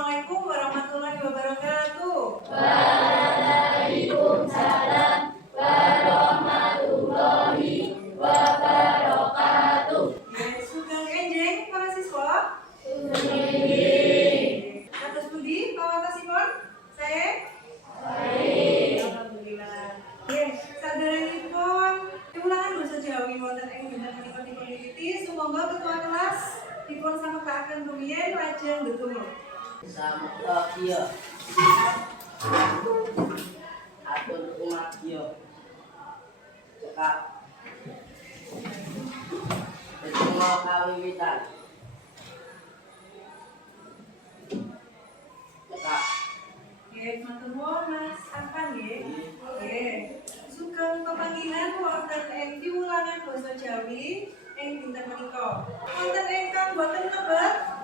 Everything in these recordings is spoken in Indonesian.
Assalamualaikum warahmatullahi wabarakatuh. Waalaikumsalam warahmatullahi wabarakatuh. Sugeng enjing para siswa. Sugeng. Kados pundi pawontenipun? Baik. Alhamdulillah. Nggih, sadèrèngipun ulangan basa Jawi wonten ing dinten menika dipunwiwiti, sumangga ketua kelas dipun samekaken rumiyin lajeng ndedonga. Samudra atur umat yo cekak semua kawiwitan cekak Nggih, matur nuwun Mas Afan nggih. Nggih. Sugeng pepanggihan wonten ing piwulangan basa Jawi ing dinten menika. Wonten ingkang boten tebet?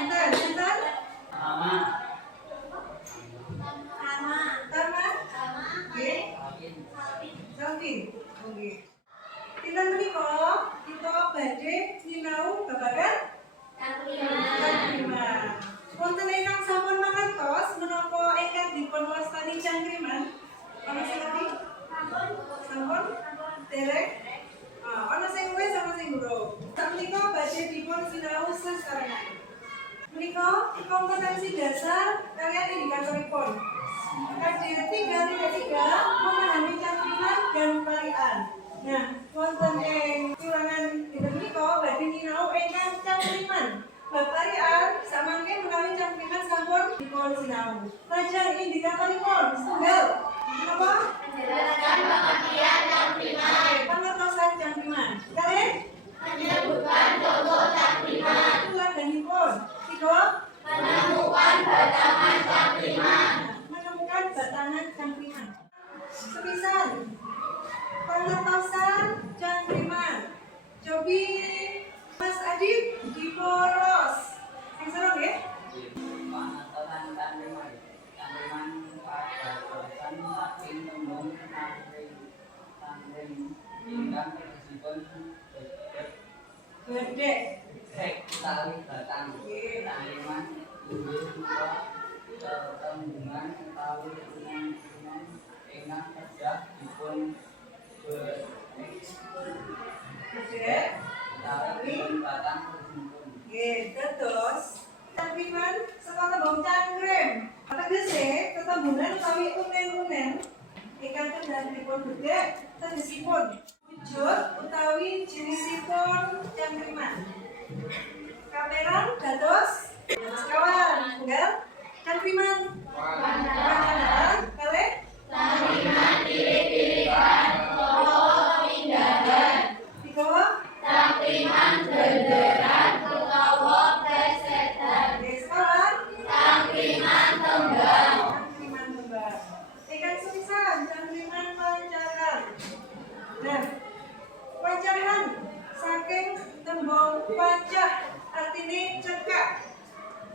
Sinten? mama Tama? Nggih. Salvin. Nggih. Dinten menika kita badhe sinau babagan cangkriman. Wonten ingkang sampun mangertos menapa ingkang dipun wastani cangkriman? Ana sing ngerti? Sampun? Derek? Ana sing wis ana sing durung. Sakmenika badhe dipun sinau sesarengan. Menika kompetensi dasar kalian indikatoripun. KD 3.3 memahami cangkriman dan varian. Nah, wonten ing ulangan dinten menika badhe nyinau ingkang cangkriman. Bab varian samangke menawi cangkriman sampun dipun sinau. Lajeng indikatoripun setunggal. Menapa? Menjelaskan pengertian cangkriman. Pengertosan cangkriman. Kalian? Menyebutkan contoh cangkriman. Tuladhanipun. Tiga. Menemukan batangan cangkriman. Menemukan batangan cangkriman. Sepisan pengertosan cangkriman. Cobi Mas Adit diporos. Yang seru nggih? pengetahuan tanaman pada dosan saking tembung tangring ingkang tegesipun Gedhe. gedhek utawi batang tanaman inggih punika tetembungan utawi unen-unen ingkang kedah dipun Gedhe. utawi dipun batang tegesipun Nggih, terus cangkriman saka tembung cangkrim. Tegese tetembungan utawi unen-unen ingkang kedah dipun gedhek tegesipun wujud utawi jinisipun cangkriman. Kaperan dados kawan tunggal cangkriman panganan kalih Cangkriman pilih-pilihan utawa pindahan. tiga Cangkriman benderan utawa presetan. kawan Cangkriman tembang. cangkriman kembar. Ikan sepisan cangkriman pancaran. Nah, pancaran saking tembung wajah artine cekak.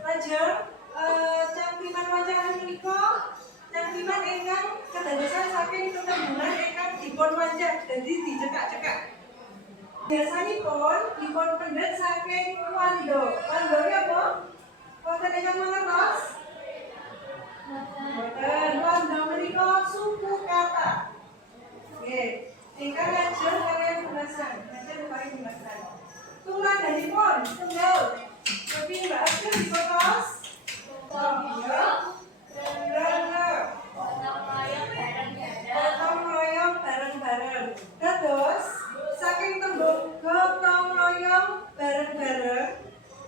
Lajeng cangkriman wajahan menika cangkriman ingkang kedadosan saking tetembungan ingkang dipun wajah dadi dicekak-cekak. Biasanipun dipun pendet saking wanda. Wanda ki apa? Wonten ingkang mangertos? Boten. Wanda menika suku kata. Nggih. Ingkang lajeng kalian pembahasan. Lajeng kalian pembahasan. Tuladhanipun setunggal. Cobi Mbak Abdul dipotos. Gotong royong bareng-bareng. Dados saking tembung gotong royong bareng-bareng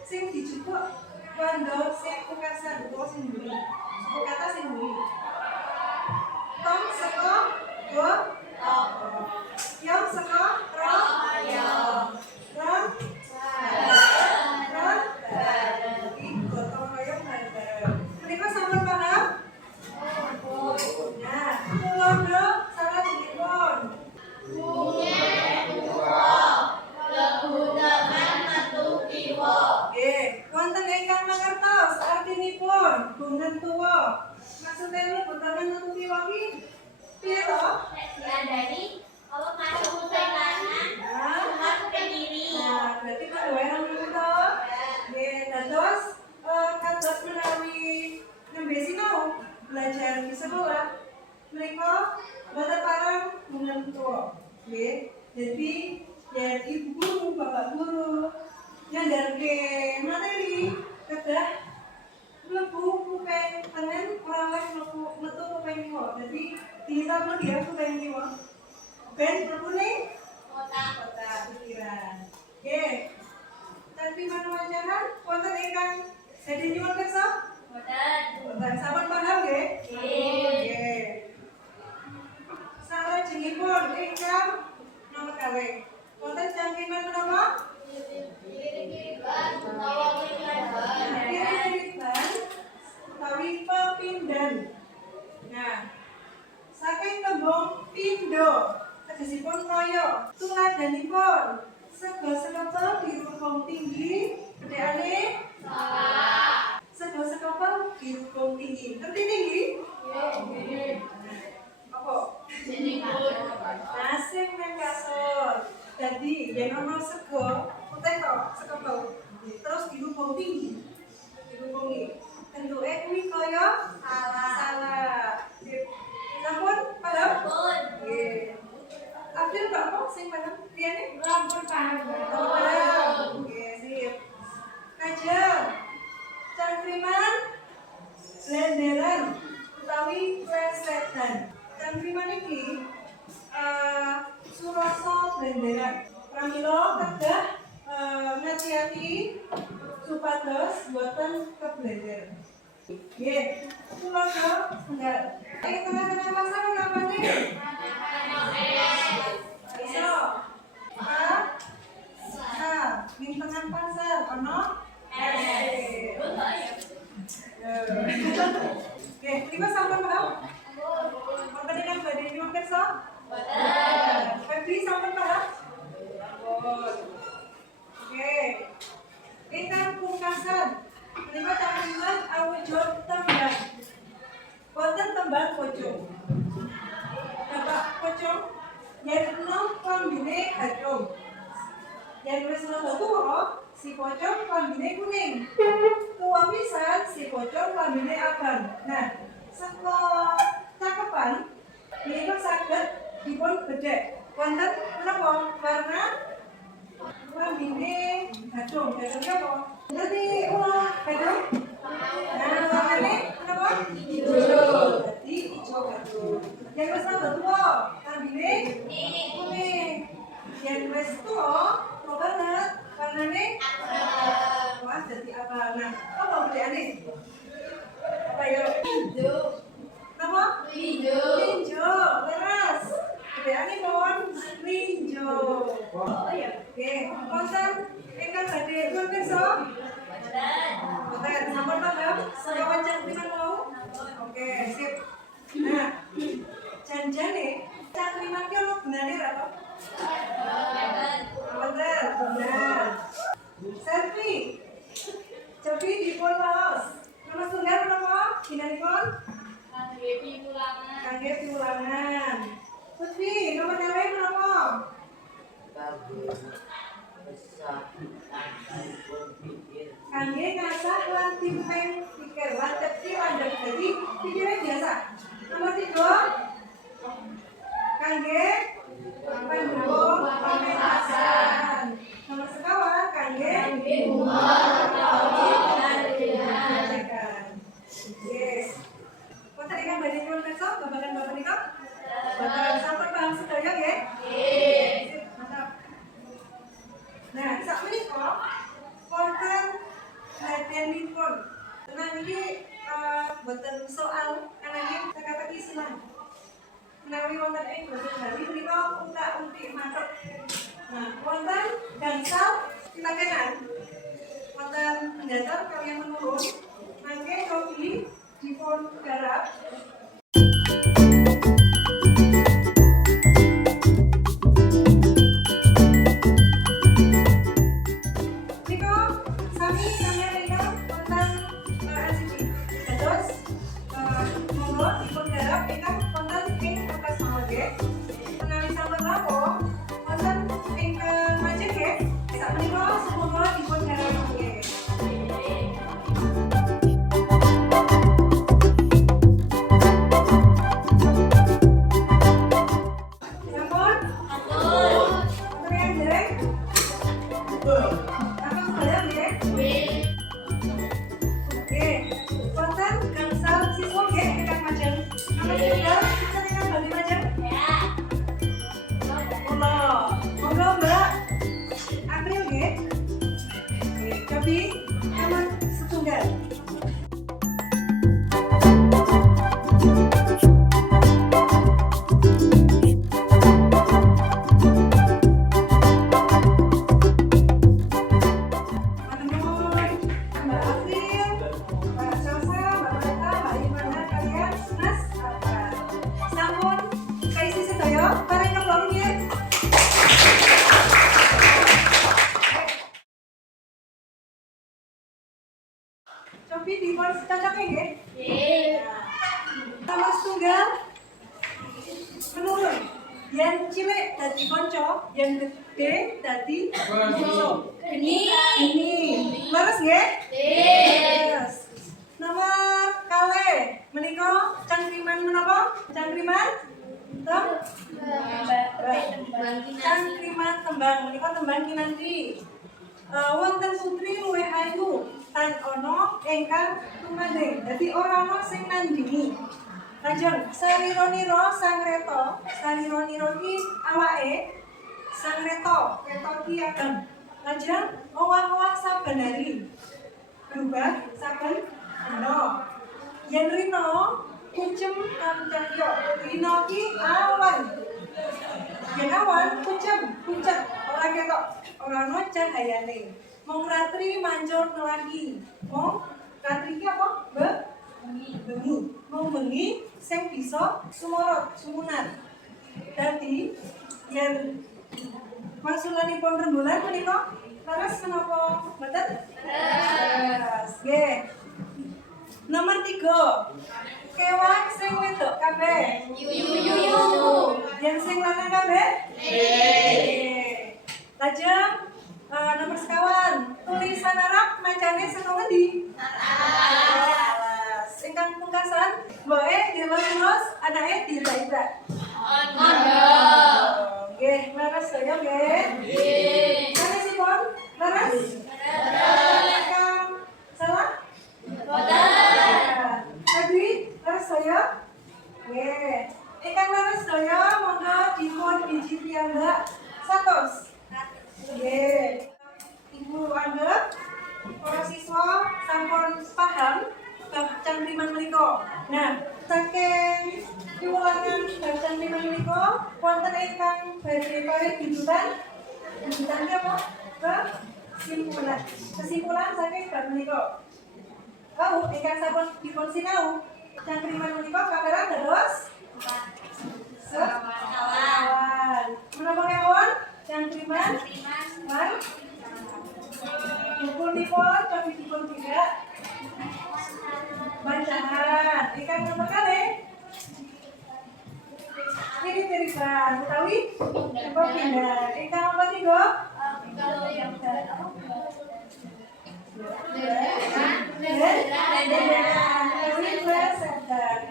sing dijupuk wanda sing pungkasan utawa sing mburi. Suku kata sing mburi. Tong saka go yang saka ro ron gotong royong bareng-bareng. Menika sampun paham? Nah, tulodo salajengipun. Kebutuhan metu kiwa. Nggih, wonten ingkang mangertos artinipun bungan tuwa. Maksude bungan metu kiwa ki piye to? Diandani apa masuk ke kanan, masuk ke kiri. Nah, berarti kan dua orang itu. Nggih, dados kados belajar di sekolah mereka boten parang dengan tua. Nggih. Jadi ya ibu guru, bapak guru nyandarke materi kedah mlebu kuping tengen ora wis mlebu metu kuping kiwa. Jadi ditampa dia kuping kiwa. Ben mlebune kotak pikiran. Nggih. Tapi mana wajaran wonten ingkang sedhi nyuwun pirsa? Boten. Sampun paham nggih? Nggih. Salajengipun ingkang nomor kalih. Wonten cangkriman menapa? Kiriban utawa pindahan. Kiriban utawi pepindhan. Nah, saking tembung pindho tegesipun kaya tuladhanipun sega sekepel dirukung tinggi bedhekane sega sekepel dirukung tinggi. Ngerti tinggi? Apa? Asing nang kasur. Jadi yen ana sega putih tok sekepel terus dirukung tinggi. Dirukung bentuke kuwi kaya salad. Sampun paham? Nggih. Abdul Pak apa sing paham? Riyane? Lampun paham. Paham. Nggih, sip. Kajeng. Cangkriman blenderan utawi plesetan. Cangkriman iki surasa blenderan. Pramila kedah ngati-ati supados boten keblender. Nggih, surasa enggak. Tengah-tengah pasar napa nih? Iso. Ning tengah pasar ono Oke, lima sampun paham? Wonten ingkang badhe nyuwun pirsa? Febri sampun paham? Sampun. Oke. Ingkang pungkasan menika cangkriman awujud tembang. Wonten tembang pocong. Bapak pocong yen enom klambine gadung. Yen wis rada tuwa, si pocong klambine kuning. Tua pisan si pocong klambine abang. Nah, saka cakepan menika saged dipun bedhek. Wonten menapa warna klambine gadung. Gadungnya apa? Ngerti ulah gadung? Nah, warnane menapa? Ijo. Dadi ijo gadung. Yen wis rada tuwa, klambine kuning. Yen wis tuwa, banget warnane wah jadi apa nah apa bedane apa yo hijau apa hijau leres bedane pon hijau oh ya oke konsen ingkang badhe nyuwun pirsa boten sampun paham sekawan cangkriman mau oke sip nah janjane cangkriman ki ono gunane ra to benar. Selfie. Selfie dipun waos. Nama tunggal menapa? Ginanipun? Kangge piwulangan. Putri, nama dawe menapa? Kangge ngasah lan timpeng pikir lan cepti landhep dadi pikire biasa. Nomor 3. Kangge pendukung pementasan. Nomor sekawan kangge yes. Wonten ingkang badhe nyuwun pirsa babagan bapak nika? Boten sampun paham sedaya nggih? Nggih. Mantap. Nah, sakmenika wonten latihanipun. Nah niki boten soal ananging teka-teki silang. Menawi wonten ing basa Bali menika unta-unti mathek. Nah, wonten gangsal tilakenan. Wonten pendatar kaliyan menurun. Mangke Robi dipun garap. Nika sami kaliyan ingkang wonten LCD. Dados monggo dipun garap ingkang wonten ing atas mawon nggih. Menawi sampun rampung wonten ingkang majeng nggih. Sakmenika semoga dipun garap nggih. dipun cocoke nggih? Nggih. Nomor setunggal menurun. Yang cilik dadi kanca, yang gede dadi musuh. Ini. Leres nggih? Leres. Nomor kalih menika cangkriman menapa? Cangkriman cangkriman tembang menika tembang kinanti. Wonten putri luwih ayu tan ana ingkang tumanding. Dadi ora ana sing nandingi. Lajeng sarirana sang reta, sarirana iki awake sang reta, reta iki ageng. Lajeng owah-owah saben hari berubah saben dina. Yen rina kucem kan cahya, rina iki awan. Yen awan kucem, pucet, ora ketok, ora ana cahayane. Mong ratri manjur nelaki. Mong ratri iki apa? Bengi. Mong bengi sing bisa sumorot, sumunan. Dadi yen maksulanipun rembulan menika leres menapa mboten? Leres. Nggih. Nomor 3. Kewan sing wedok kabeh. Yuyu. Yang sing lanang kabeh? Nggih. Lajeng nomor sekawan, tulisan Arab macane saka ngendi? Alas. Ingkang pungkasan, mboke dilus-lus, anake diibrak-ibrak. Nggih, leres saya nggih. Nggih. Sanesipun leres? Ingkang salah? Boten. Tadi leres saya? Nggih. Ingkang leres saya monggo dipun biji piyambak 100. Nggih. Ibu anggap para siswa sampun paham bab cangkriman menika. Nah, saking piwulangan bab cangkriman menika wonten ingkang badhe paring jujuran. Jujuran ki apa? Kesimpulan. Kesimpulan saking bab menika. Ingkang sampun dipun sinau cangkriman menika kabaran dados sekawan. Menapa kemawon? Cangkriman lan bukunipun cobi dipun tidak bacaan. Ingkang nomor kalih ini tirisan utawi dipun pindah. Ingkang nomor 3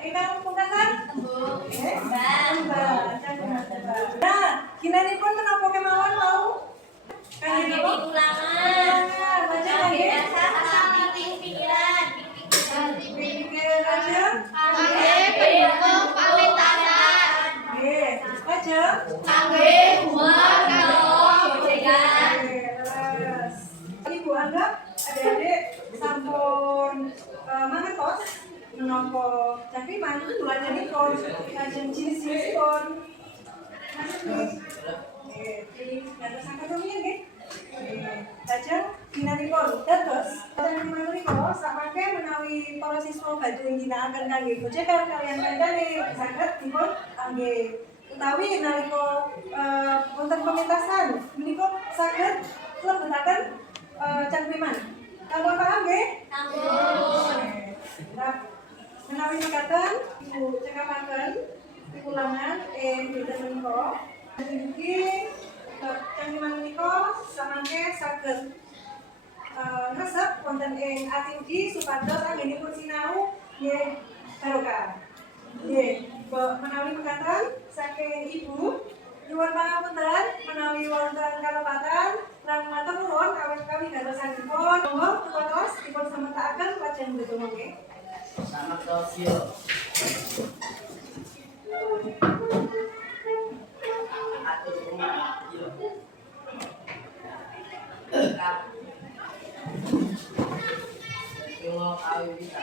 ingkang pungkasan nah, ginanipun menapa kemawon mau? Kangge Ulangan. baca nggih. Pikiran. Pikir lajeng. Kangge pendukung pawitasan. Nggih, lajeng. Kangge humor karo gojegan. Terus Ibu anggap adik-adik sampun mangertos menapa cangkriman tulanipun lajeng jinis-jinisipun. Dados angkat rumiyin nggih. Lajeng ginanipun dados cangkriman menika samangke menawi para siswa badhe ngginakaken kangge gojegan kaliyan kandhane saged dipun kangge utawi nalika wonten pementasan menika saged lebetaken cangkriman. Sampun paham nggih? Sampun. Nah, menawi mekaten Ibu cekapaken piwulangan dinten menika. Mugi cangkriman menika samangke saged resep wonten ing ati ugi supados anggenipun sinau nggih barokah. Nggih, menawi mekaten saking Ibu nyuwun pangapunten menawi wonten kalepatan lan matur nuwun kawigadosanipun monggo kepatos dipun sametaken lajeng ndedonga nggih. Selamat sosial. Atur rumah. Yo. Kalau kawin bisa.